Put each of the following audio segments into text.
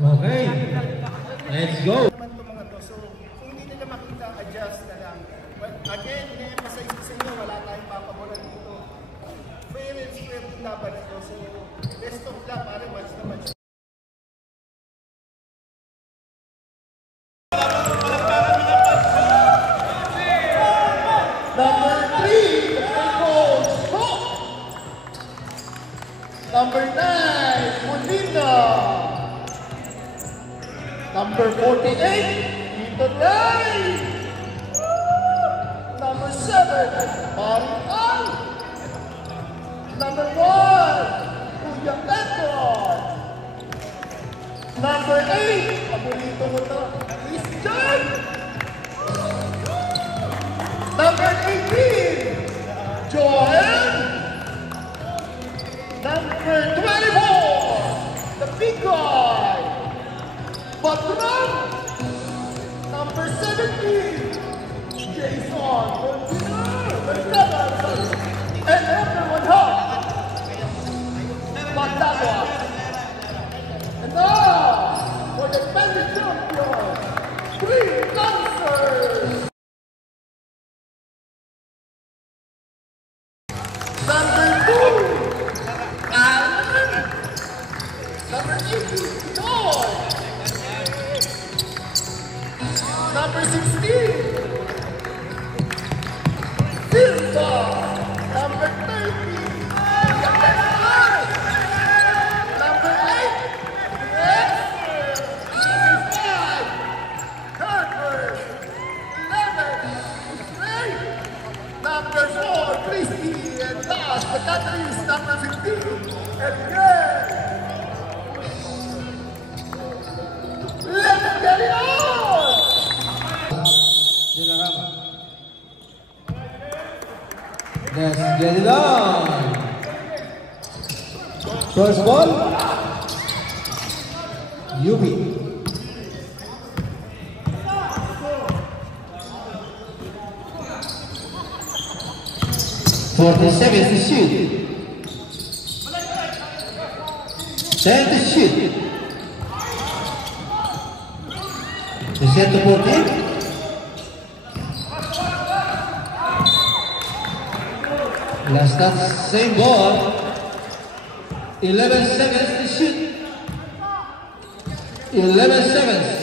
Okay. Let's go. Naman itong mga to. So, kung hindi nila makita, adjust na lang. But again, i-emphasize ko sa inyo, wala tayong papabolan dito. Fair and square yung laban ito. So, best of luck, pare, match na match. Number 3, Nicole Scott. Number 9, Molina. Number 48, Ethan Ray. Number 7, Marinal. Number 1, Kuya Edward. Number 8, paborito mo ito, Christian. Number 18, Joel. Number 24, the big guy, Batman. Number 17, Jason Montiel. And everyone hot, Batagua. And now, for the defending champion, 3 dancers. Number 2, Alan. Number 18, Joy. Number 16, Silva. Number 30, Number 8, Rex. Number 5, Herbert. 11, Ray. Number 4, Christy. And last but not least, number 15, Edgar. Let's get it on! Let's get it on. First ball. UB. Seconds to shoot. 10 to shoot. To set to 14. Last touch, same ball. 11 seconds to shoot. 11 seconds.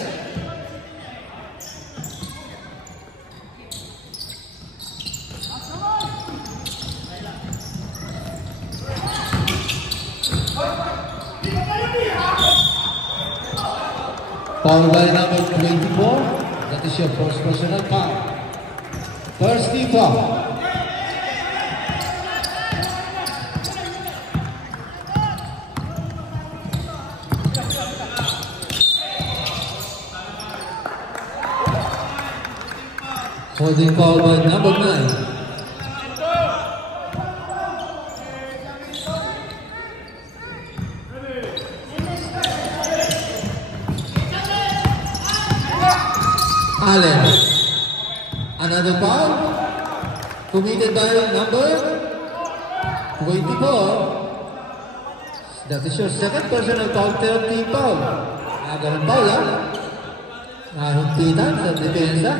Foul by number 24. That is your first personal foul. First team foul. Holding foul by number 9. Allen. Another foul committed by number 24. That is your second personal foul, third team foul. Ganun foul ha. Higpitan sa depensa.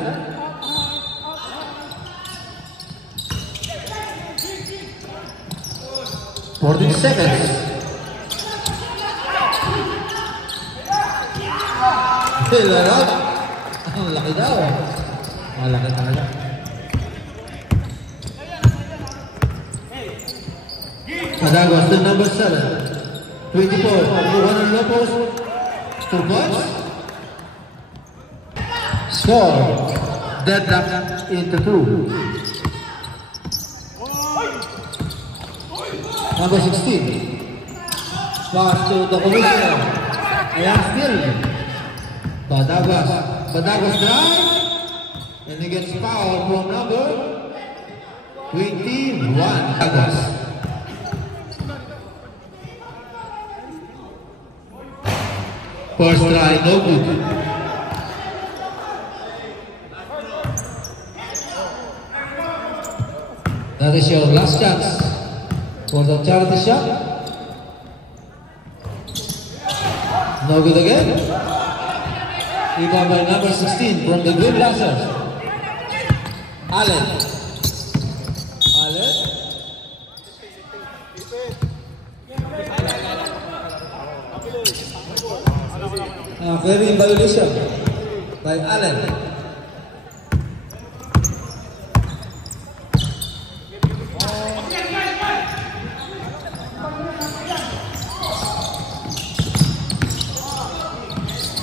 Fourteen seconds. Larap. Ang laki daw. Malaki talaga. Madagos to number 7. 24. Juan Lopez. 2 points. Score. Deadlock into 2. Number 16. Pass to the commissioner. Ayan still. Badagos drive. And he gets foul from number 21. Badagos. First try, no good. That is your last chance for the charity shot. No good again. Rebound by number 16 from the Green Blasters. Allen. Allen. Very violation by Allen.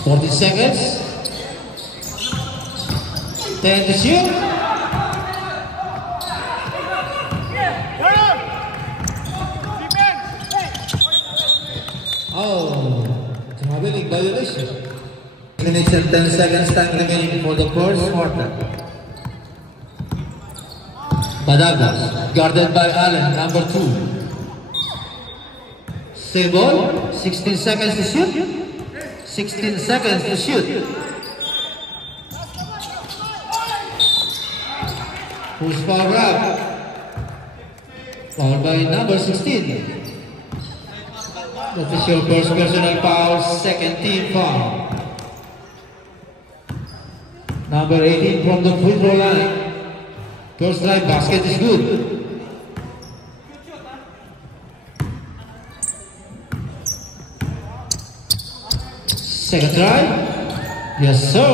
$40 seconds. 10 to shoot. Oh, traveling violation. Minutes and 10 seconds time remaining for the first quarter. Badagas, guarded by Allen, number 2. Stay ball, 16 seconds to shoot. 16 seconds to shoot. Who's foul grab? Fouled by number 16. Official first personal foul, second team foul. Number 18 from the free throw line. First drive basket is good. Second try. Yes, sir.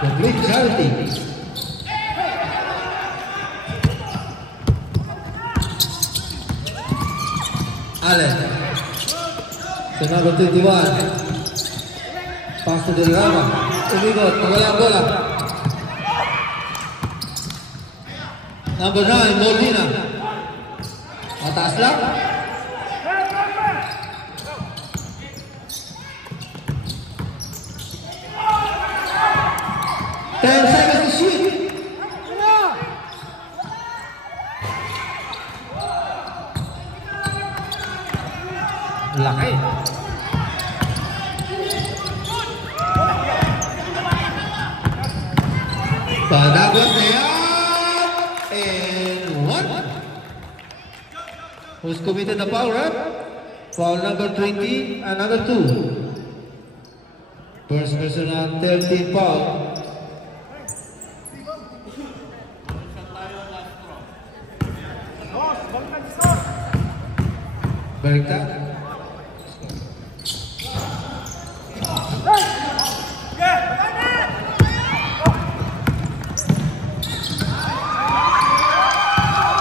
Complete charity. Allen. So number 21. Pass to Del Rama. Umigot. Wala bola. Number 9, Molina. Mataas lang. Laki. Panagot na yan. And 1. Who's committed the foul, right? Foul number 20, another 2. First personal, 13 foul. Baliktad.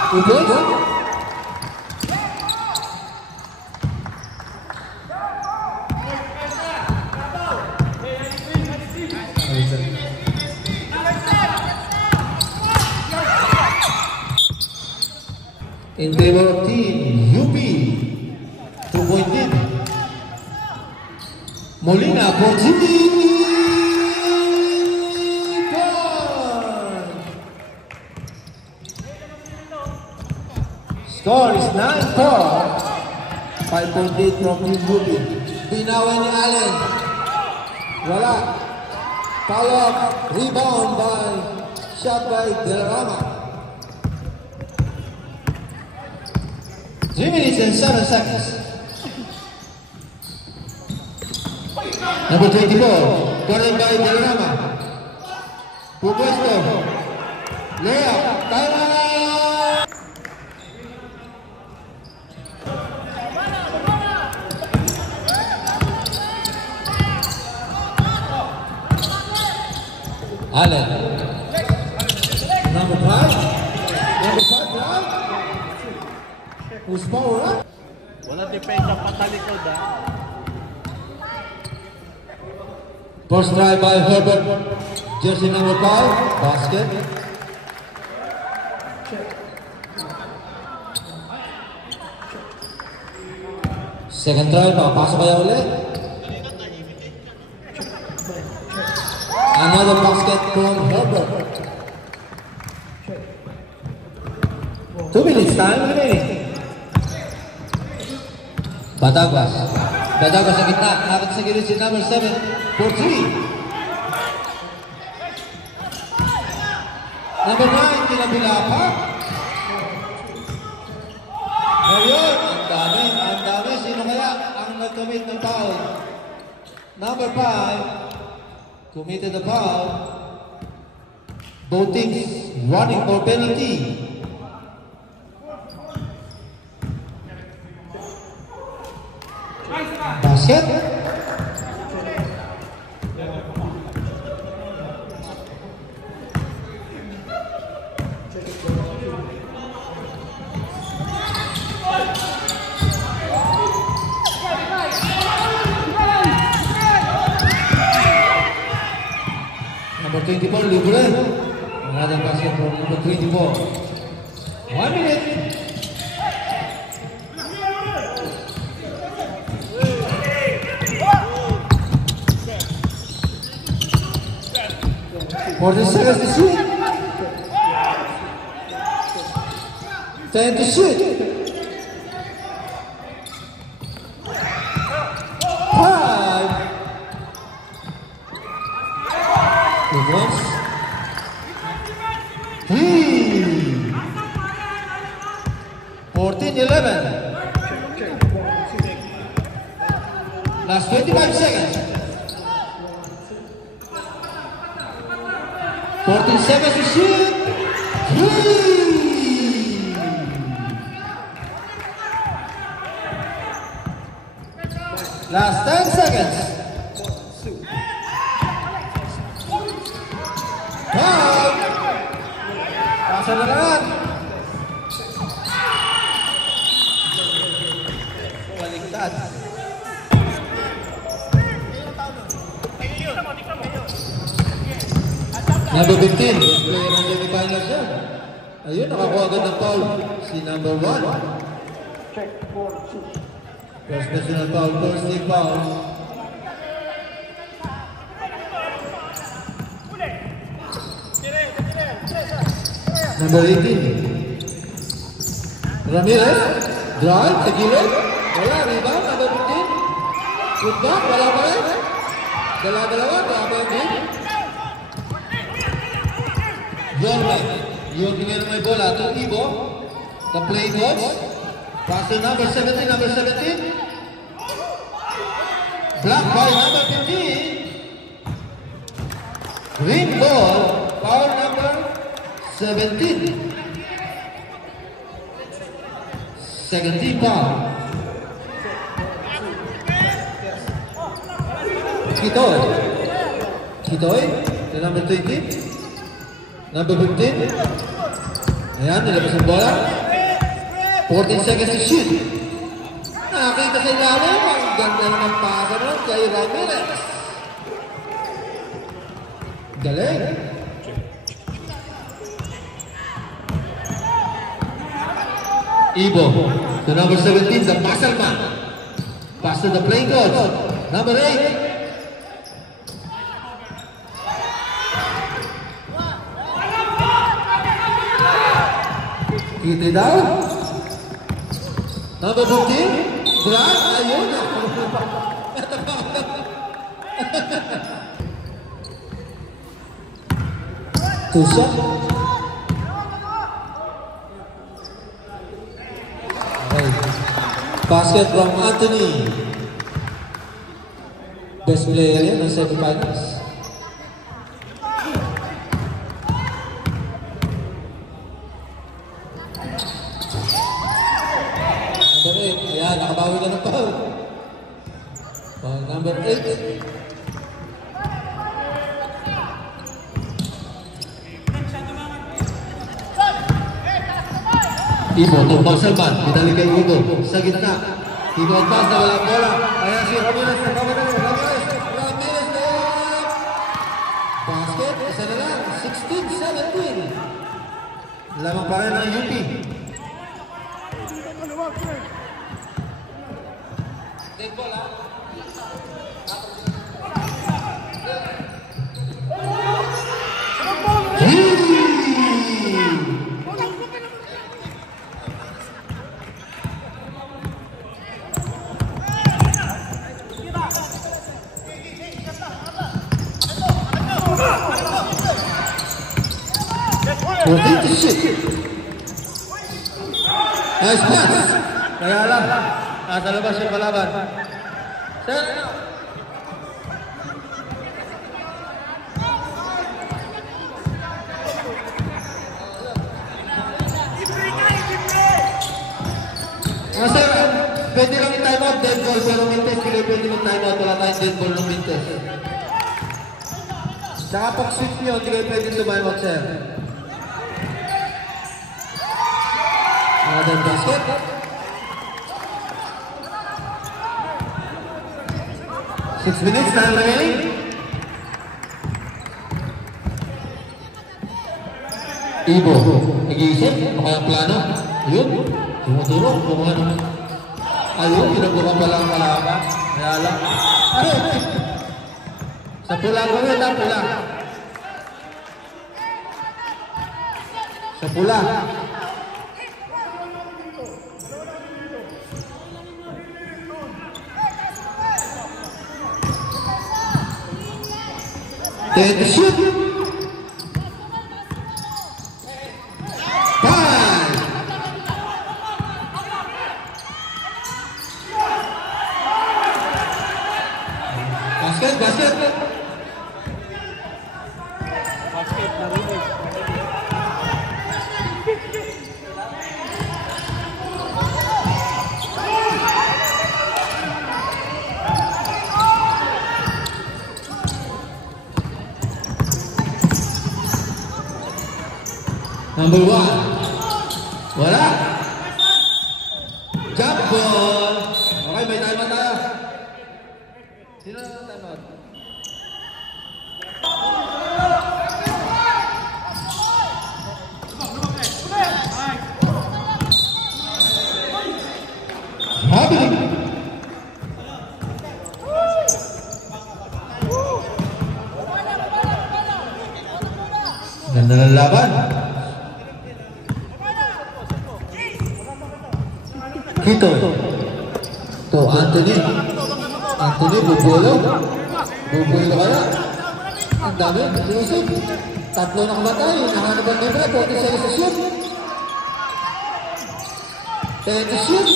Ubod. In favor of team UP, 2-point lead. Molina for GP. Score is 9-4. 5-point lead from Team UP. Binaway ni Allen. Wala. Follow up. Rebound by shot by Del Rama. 3 minutes and 7 seconds. Number 24. Guarded by Del Rama. Pupuesto. Layup. Timeout. Allen. Number 5. Number 5, right? Who's power up? Walang depensa patalikod ha. First try by Herbert. Jersey number 5. Basket. Second try. Pasok kaya ulit. Another basket from Herbert. 2 minutes time remaining. Badagas. Badagas sa gitna. Nakit sa gilid si number 7 for 3. Number 9, kinabila pa. Ngayon, ang dami. Sino kaya ang nag-commit ng foul? Number 5 committed a foul. Both teams running for penalty. Basket. Number 24, libre. Another basket from number 24. 1 minute. For the seconds to shoot. 10 to shoot. 5. Reverse. 3. 14-11. Last 25 seconds. 14 seconds to shoot. 3. Last 10 seconds. 5. Pasa na lang. Baligtad. Number 15, player ng Jimmy Finals yan. Ayun, nakakuha agad ng foul. Si number 1. First personal foul, first team foul. Number 18. Ramirez, drive, sa gilid. Wala, rebound, number 15. Good back, wala pa rin. Dala-dalawa, grabe ang game. Yorme, yun tingnan may bola to Ibo. The play goes. Pass to number 17, number 17. Block by number 15. Green ball, foul number 17. 17 foul. Kitoy. Kitoy, the number 20. Number 15. Ayan, nilabas ang bola. 14 seconds to shoot. Nakakita sa ilalim. Ang ganda naman pasa nun kay Ramirez. Galing. Ibo to number 17, the muscle man. Pass to the playing coach. Number 8. Kita daw. Number 15. Brad, ayun. Tusa. Okay. Basket from Anthony. Best player yan ng semifinals. Ayan, nakabawi ka ng foul. Number 8. Ibo, tumbang Salman. Pinali kay Ibo. Sa gitna. Ibo ang pass na walang bola. Ayan si Ramirez. Ramirez na basket. Isa na lang. 16-17. Lamang pa rin ang UP. Take ball, ha? Nice pass. Kaya lang, nasa labas yung kalaban. Sir, pwede lang i-time out, dead ball, pero mintes, hindi pwede mag-time out, wala tayong dead ball ng mintes. Saka pag-switch nyo, hindi kayo pwede time out, sir. Another basket. Six minutes na remaining. Ibo, nag-iisip, ano kaya plano? Ayun, tumuturo, kumuha naman. Ayun, pinagbukan pa lang kalaban. Kaya lang. Sa pula gawin, ha, pula. Sa pula. Take the shoot. Basket. Basket na rin eh. Number 1. Wala. Jump ball. Okay, may time out tayo. Sino na time out? Happening. Ganda ng laban. Ito. To Anthony. Anthony, bubulo. Bubulo kaya. Ang dami. Yusuf. Tatlo na kamatay. Nahanap ang libre. 46 sa shoot. 10 to shoot.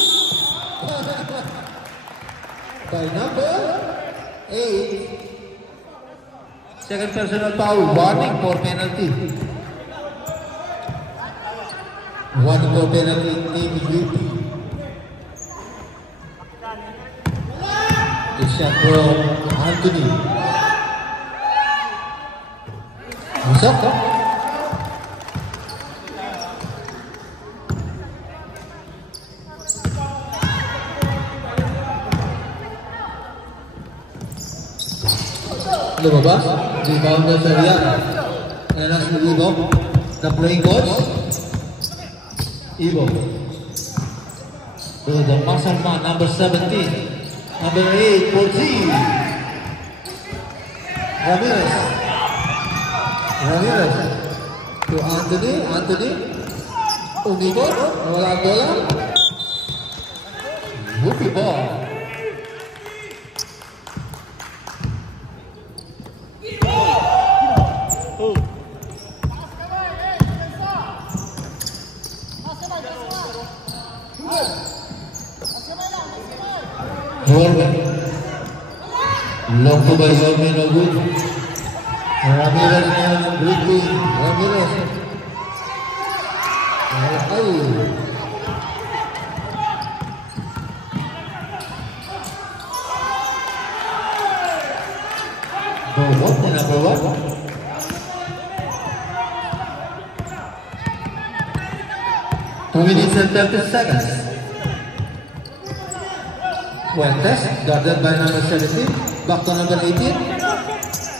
By number 8. Second personal foul. Warning for penalty. Warning for penalty. Team UP. The shot from Anthony. What's up? Lumabas, rebound na sa Riyad. Enas ni Ibo, the playing coach. Ibo. To the muscle man, number 17. Number 8, 14. Ramirez. To Anthony. Umikot, nawala ang bola. Whoopie ball. Jordan. Long to by Jordan, no good. Ramirez na Griffin. Ramirez. Ay. Number one. Two minutes and 30 seconds. Fuentes, guarded by number 17, back to number 18,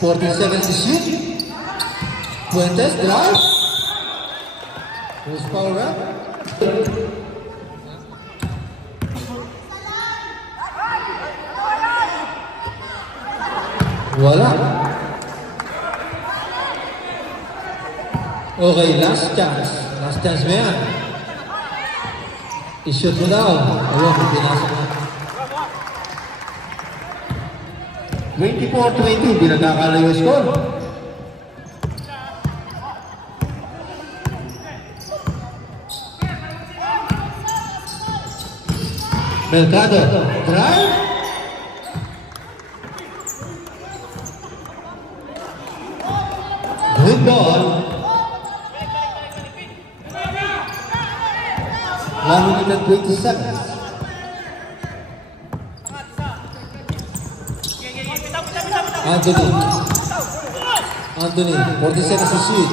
40 seconds to shoot. Fuentes, drive. Who's power up? Wala. Okay, last chance. Last chance mo yan. I-shoot mo daw. Ayun, pinasa mo. 24-20, hindi nagkakalayo yung score. Mercado, drive. Good ball. 1 minute and 20 seconds. Anthony. Anthony, 40 seconds to shoot.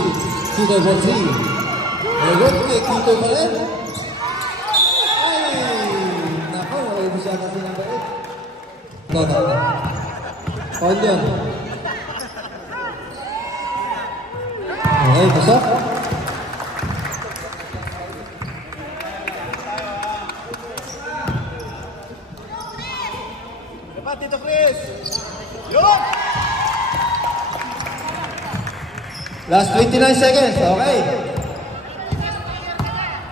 Shoot over 3. Good kick dito pa rin. Ay! Nako, ubus yata si number 8. No. Foul yun. Okay, pasok. Dapat dito, Chris. Yun! Last 29 seconds, okay.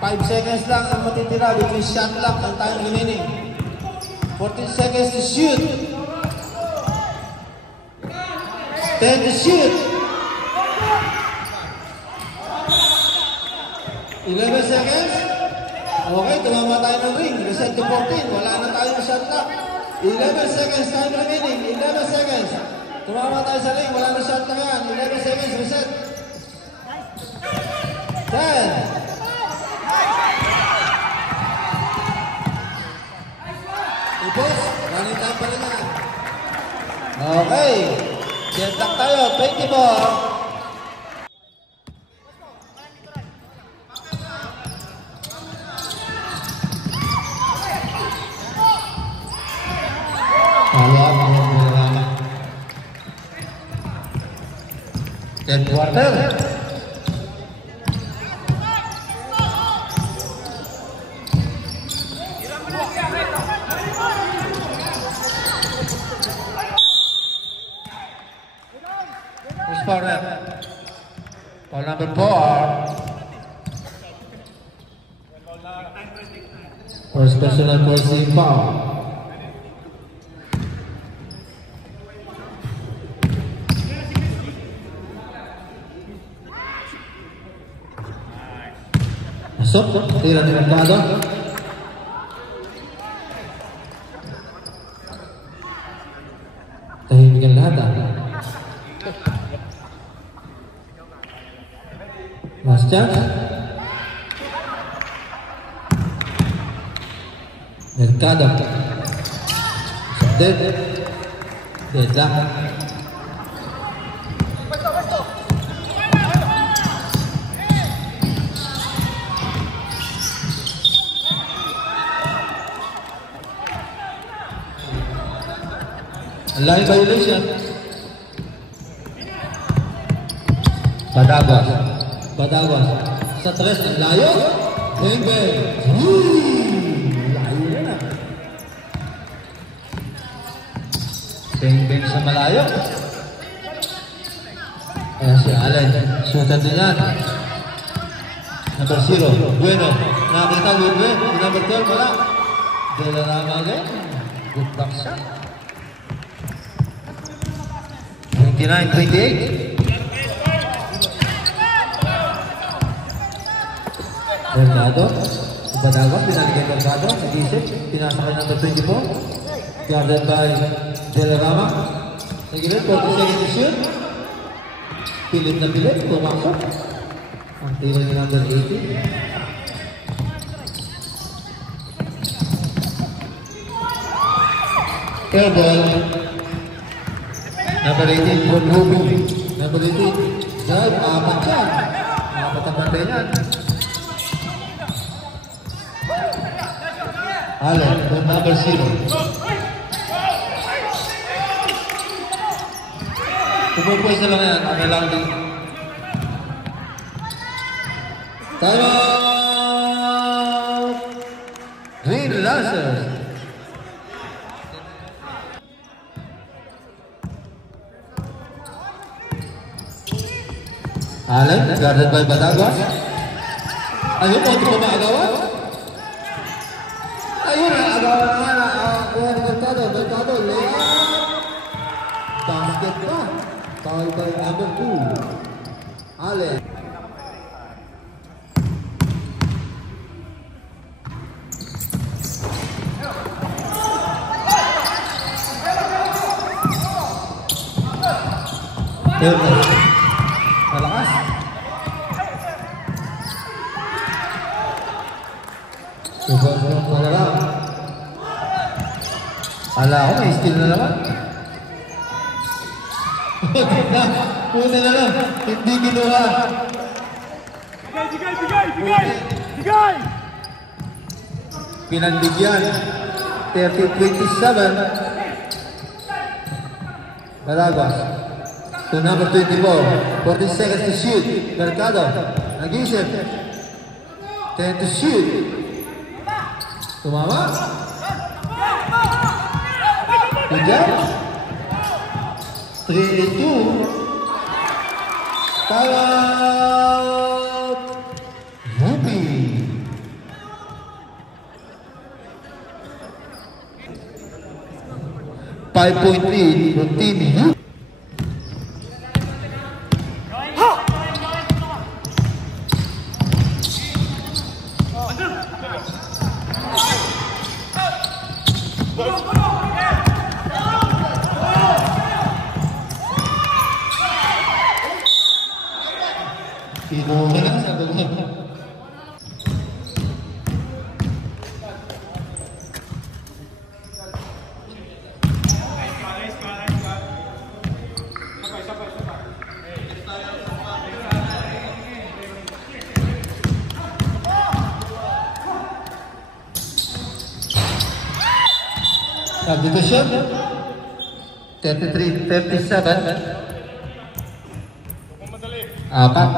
5 seconds lang ang matitira between shot clock and time remaining. 14 seconds to shoot. 10 to shoot. 11 seconds. Okay, tumama tayo ng ring. Reset to 14. Wala na tayong shot clock. 11 seconds, time remaining. 11 seconds. Tumama tayo sa ring. Wala na shot clock yan. 11 seconds, reset. 10. Ipos, running time pa rin yan. Okay. Set clock tayo. 24. Third quarter. Who's foul rep? Foul number 4. First personal forcing foul. Masuk, tira ni Mercado. Tahimik ang lahat. Last chance. Mercado. Dead. Dead lang. Line violation. Badagas. Sa tres, ang layo. Bang. Layo na. Bang sa malayo. Ayan si Allen. Sukat din yan. Number 0. Bueno. Nakita Lurbe. Number 12 wala. Dela naman again. Good back shot. 29-28. Mercado. Badagas, pinagay Mercado. Nag-isip. Pinasa kay number 24. Guarded by Delarama. Nagilid, 40 seconds to shoot. Pilit na pilit. Pumasok. Ang tira ni number 80. Airball. Number 18, Paul Ruby. Number 18, Jab, apat yan. Apat ang banda yan. Allen, number 0. Pupupwes na lang yan, ang lang din. Time out! Green Lancers. Allen, guarded by Badagas. Ayun, ito pa maagawa. Ayun, agawa na nga na Mercado, layup. Basket pa. Foul by number 2. Allen. Malakas. Subang Malarang. Ala ko, may steal na naman. Una na lang, hindi kinuha. Bigay! Pinanbigyan. 30-27. Baragas. To number 24. 40 seconds to shoot. Mercado. Nag-isip. 10 to shoot. Tumama. Good job. 3-2. Foul. Whoopee. Five-point lead from Team U. Kinuha na sa dulo. Substitution 33-37. Apat.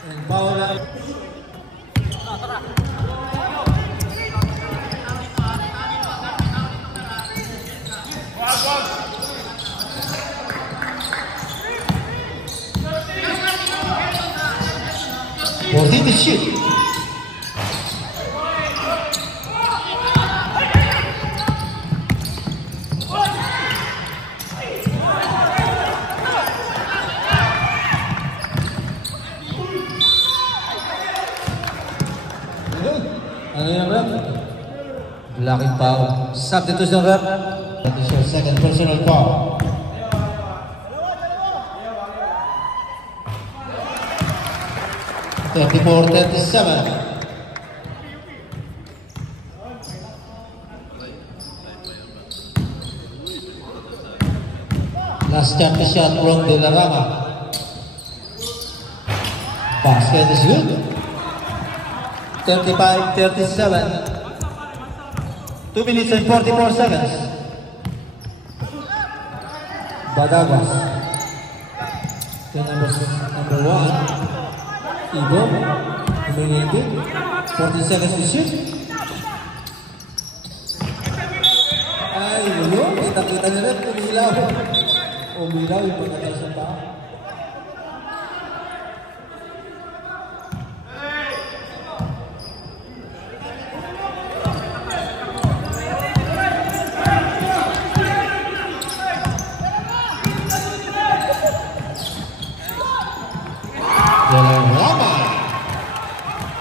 And foul out. Worthy to shoot. Ano yung rep? Laking foul. Substitution rep. That is your second personal foul. Thirty-four, 37. Last jump shot from De La Rama. Basket is good. 35-37. 2 minutes and 44 seconds. Badagas. Number 1. Ibo, humingiti, 40 seconds to shoot. Ay, yun, kita-kita nyo rin, umilaw. Umilaw yung pagkatay sa tao.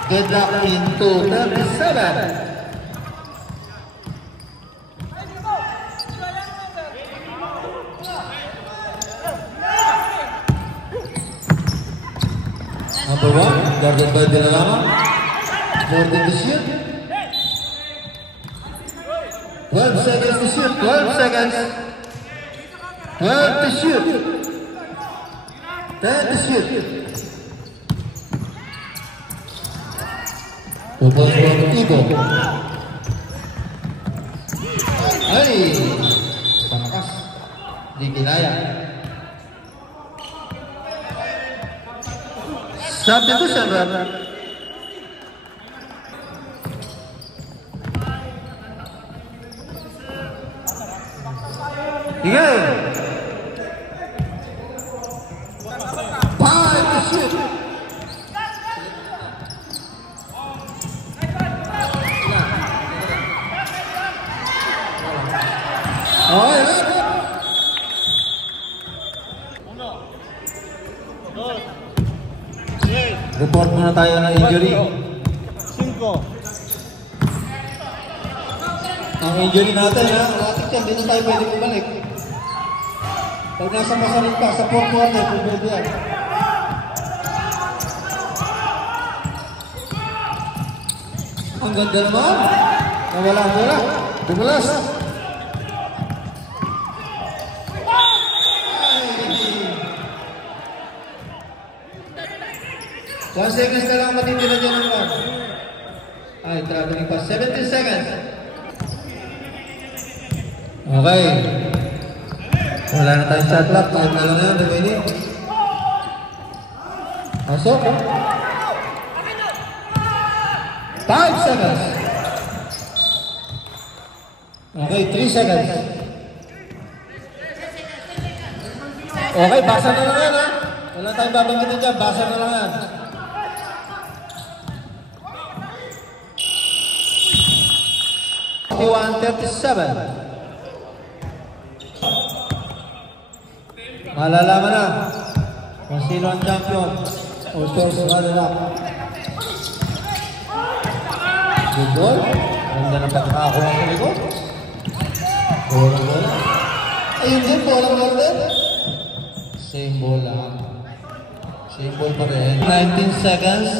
Good luck into 37. Number 1, guarded by De La Rama. 14 to shoot. 12 seconds to shoot. 12 seconds. 12 to shoot. 10 to shoot. 2 points from Ibo. Ay! Panakas. Di kinaya. Substitution run. Sige! 5 to shoot. Okay, report muna tayo ng injury. ko. Ang injury natin ha, matik yan, dito tayo pwede bumalik. Pag nasa masalit ka, sa 4th quarter, pwede yan. Ang ganda naman. Nawala ang bola. Dumulas. One seconds na lang matitira dyan ng one. Ay, traveling pa. 17 seconds. Okay. Wala na tayong shot clock. Time na lang yan. Remaining. Pasok. 5 seconds. Okay, 3 seconds. Okay, basa na lang yan ha. Wala tayong babanggitin dyan. Basa na lang yan. Okay, 1:37. Malalaman na kung sino ang champion o first runner-up. Good ball. Ganda ng pagkakakuha sa likod. Bola. Ayun din, bola din. Same ball lang. Same ball pa rin. 19 seconds.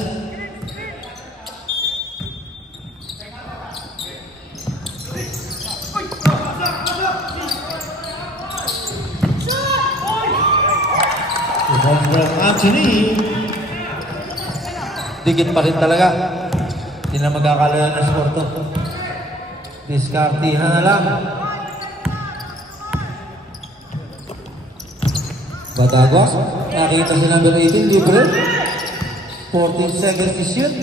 Anthony. Dikit pa rin talaga. Hindi na magkakalaan ng score to. Diskartihan na lang. Batagwa. Nakita si number 18. Libre. 14 seconds to shoot.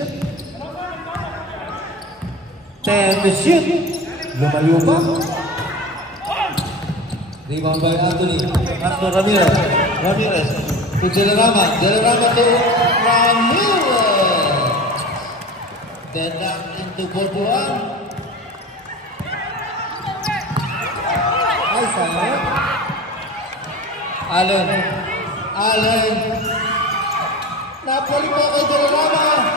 10 to shoot. Lumayo pa. Rebound by Anthony. Castro Ramirez. To Delarama to Ramirez. Then down into Borbuan. Ay, sayang. Allen. Napoli pa kay Delarama.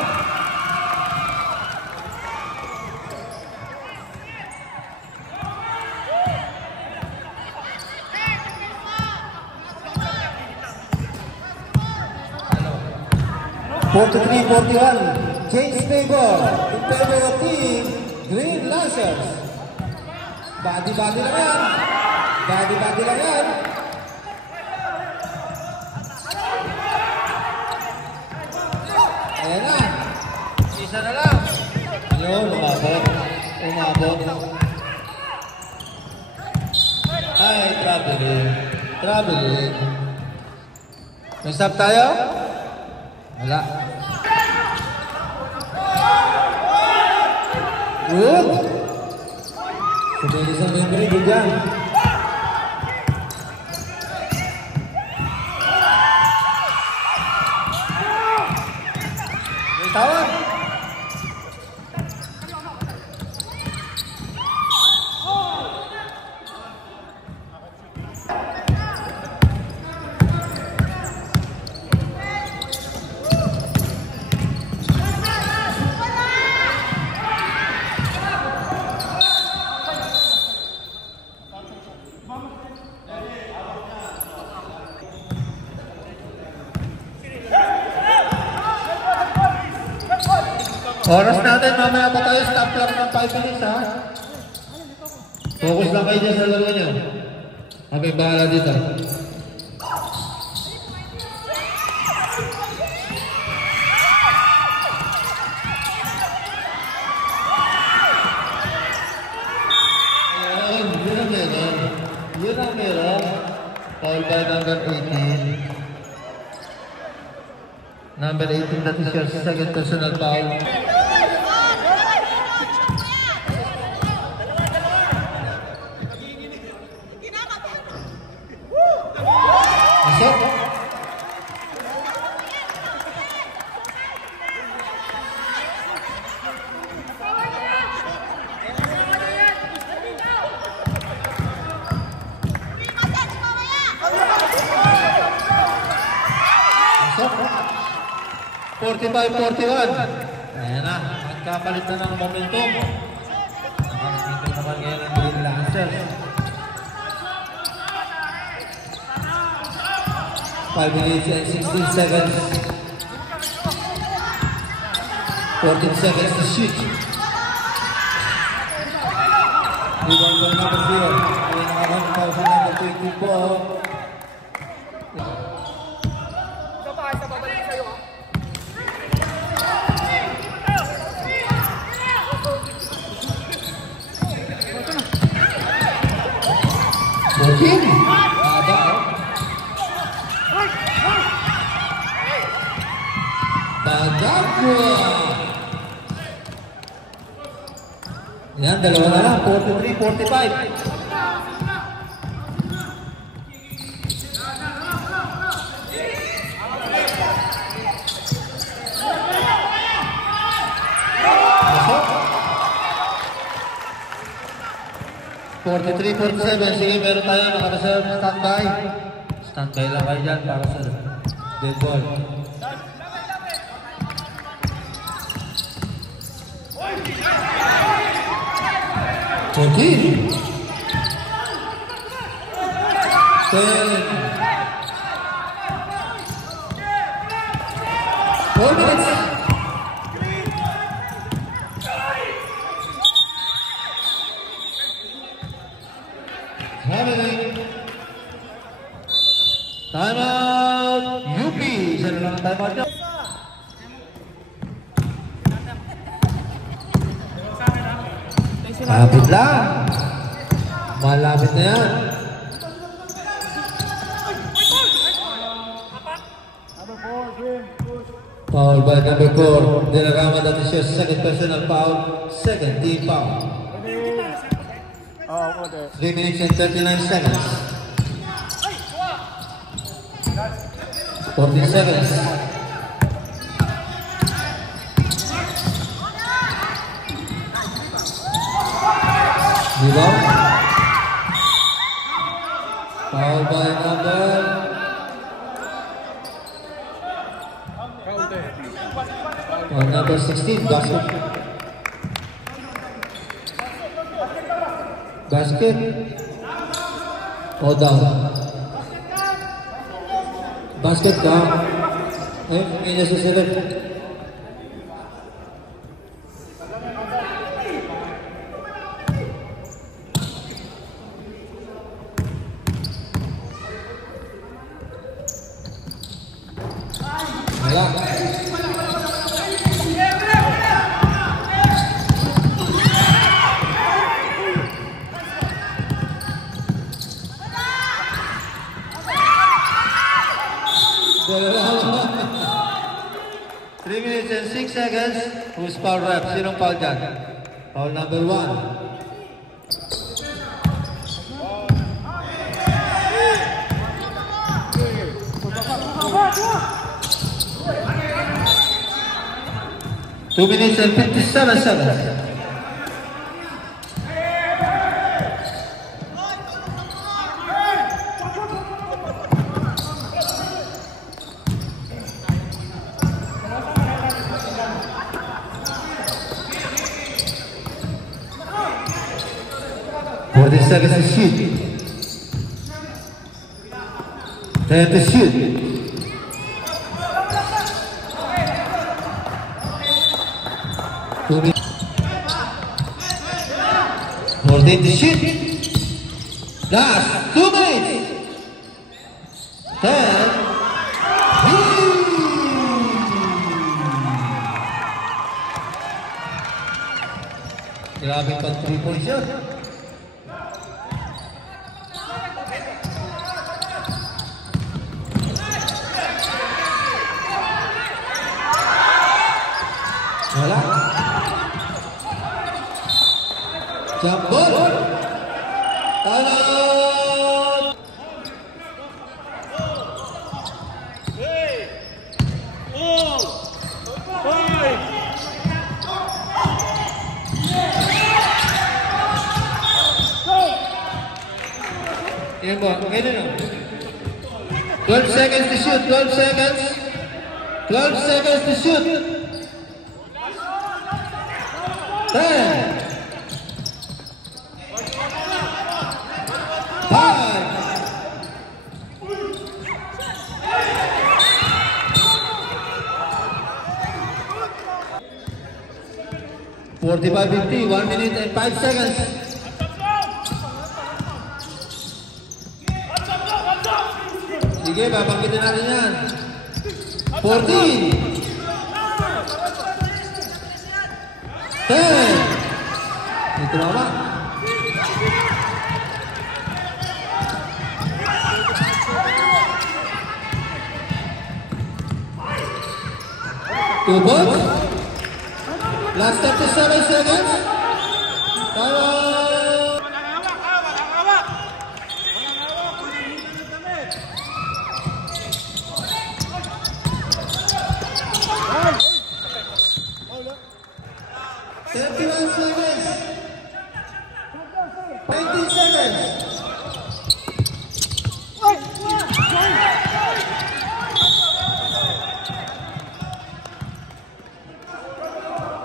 (43-41) James Tabor in favor of team Green Lancers. Body lang yan. Ayan na. Isa na lang. Ayun, umabot. Ay, traveling. May stop tayo? Wala. Good. Subilis ang membre, good yan. May tawag. Oras natin, mamaya pa tayo, stop lang ng 5 minutes ha. Focus lang kayo dyan sa laro nyo. Kami bahala dito. Ayun, yun ang meron. Foul by number 18. Number 18, that is your second personal foul. Masuk. Masuk. 45-41. Ayan na. Kapalit na ng momentum. Dito naman ngayon ang Green Lancers. 5 minutes and 16 seconds. 14 seconds to shoot. Rebound by number 0. Ay nakaroon pa sa number 24. Working. Haba. Bagagwa. Yan, dalawa na lang. 43-45. Masok. 43-47. Sige, meron tayo nakareserve standby. Standby lang kayo dyan para sa dead ball. Okay. 10. 4 minutes. Time out. UP. Isa na lang ang time out niya. Malapit lang. Malapit na yan. Foul by number 4. Dinarama natin siya sa second personal foul. Second team foul. 3 minutes and 39 seconds. 14 seconds. Rebound. Foul by number 16. Basket. O down. Basket down. Hindi niya susunod. Wala. Three minutes and 6 seconds. Who's foul rep? Sinong foul dyan? Foul number 1. Two minutes and 57 seconds. Seconds to shoot. 10 to shoot. Hold it to shoot. Last 2 minutes. 10. Grabe pang 3-point shot. Wala. Jump ball. Out. Yan ba? Okay na. 12 seconds to shoot. 12 seconds. 12 seconds to shoot. 10. 5. 45-50, 1 minute and 5 seconds. Sige, babangkitin natin yan. 14. 10. Ito naman. Two balls. Last 37 seconds. Time.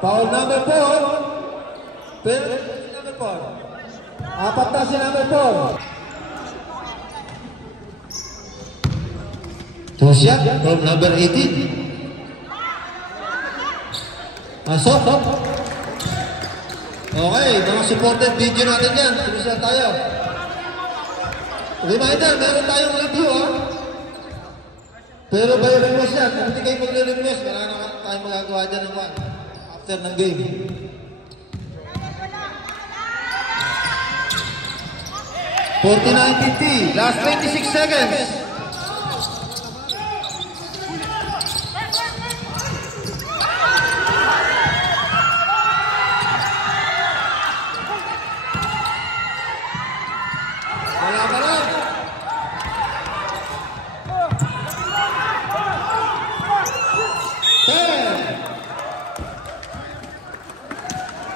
Foul number 4. Penalty number 4. Apat na si number 4. Two shot from number 18. Masok. Okay, mga supported video natin yan. Tuloy tayo. Reminder, meron tayong review ha. Pero by request yan. Kung hindi kayo magre-request, wala na tayong magagawa dyan ng one. After ng game. $49.50. Last 26 seconds. Wala pa lang.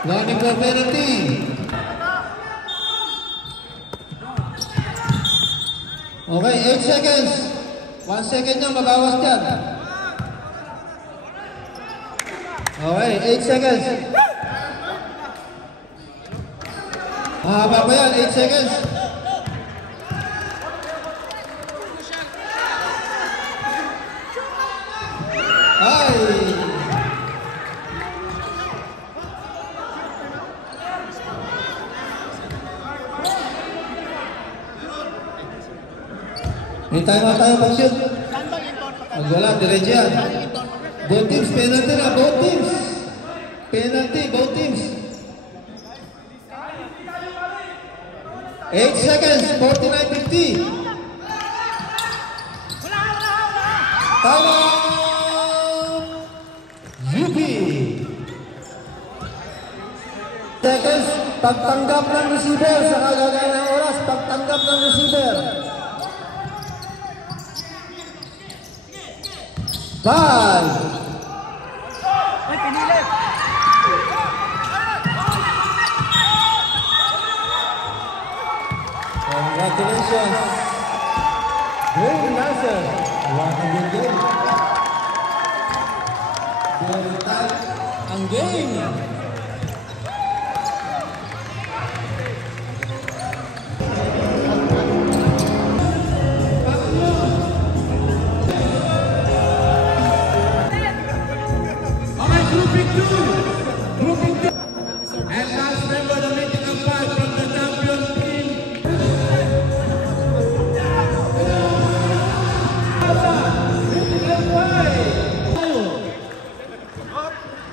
Running for penalty. Okay, 8 seconds. 1 second nyo, mabawas dyan. Okay, 8 seconds. Mahaba pa yan, 8 seconds. Ay! May tayo pag-shoot. Pag wala, diretso yan. Both teams, penalty na. Both teams. Penalty, both teams. 8 seconds, 49-50. Time out! UP. Seconds, pagtanggap ng receiver sa kagagaya ng oras, pagtanggap ng receiver. 5. Congratulations. Very nice, sir. What a good game. Very tight ang game. And last member of meeting of 5 from the champion team.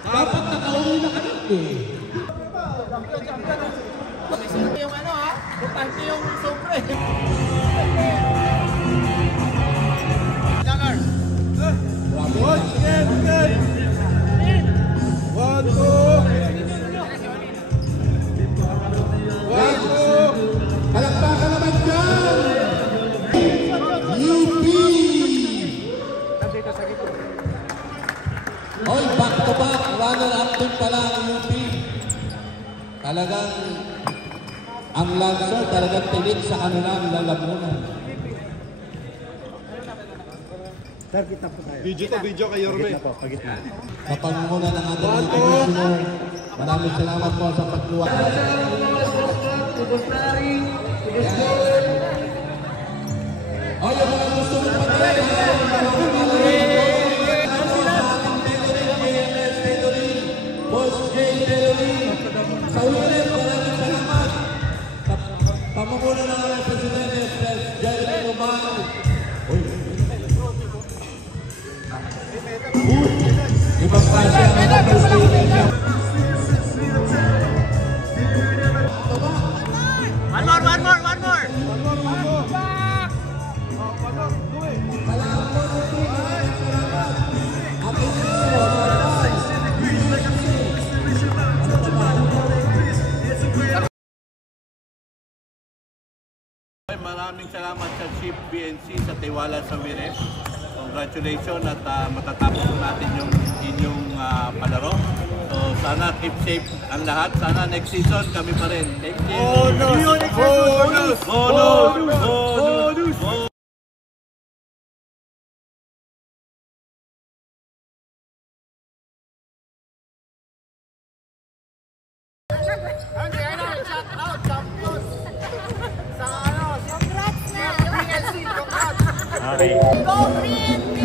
Dapat nakauwi na kayo eh. Yung ano ha? Importante yung sobre. Jagar. Good. 1, 2. Palakpakan naman dyan! UP! Oy, back to back, runner-up din pala ang UP. Talagang ang Lancer talagang pilit sa kanilang lalamunan. Video to video kay Yorme. Kapag muna ng ating international Maraming salamat po sa pagluwa. O, yung mga gusto mo Boss J. Telorin, sa ulit, maraming salamat. Pamamula ng mga presidente, Jeremy Romano. Ibang klase ang mga presidente. One more. Maraming salamat sa Chief BNC sa tiwala sa WIRES. Congratulations at matatapos natin yung inyong palaro. So sana keep safe ang lahat. Sana next season kami pa rin. Thank you. Bonus! Okay. Go BNP!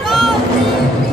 Go BNP!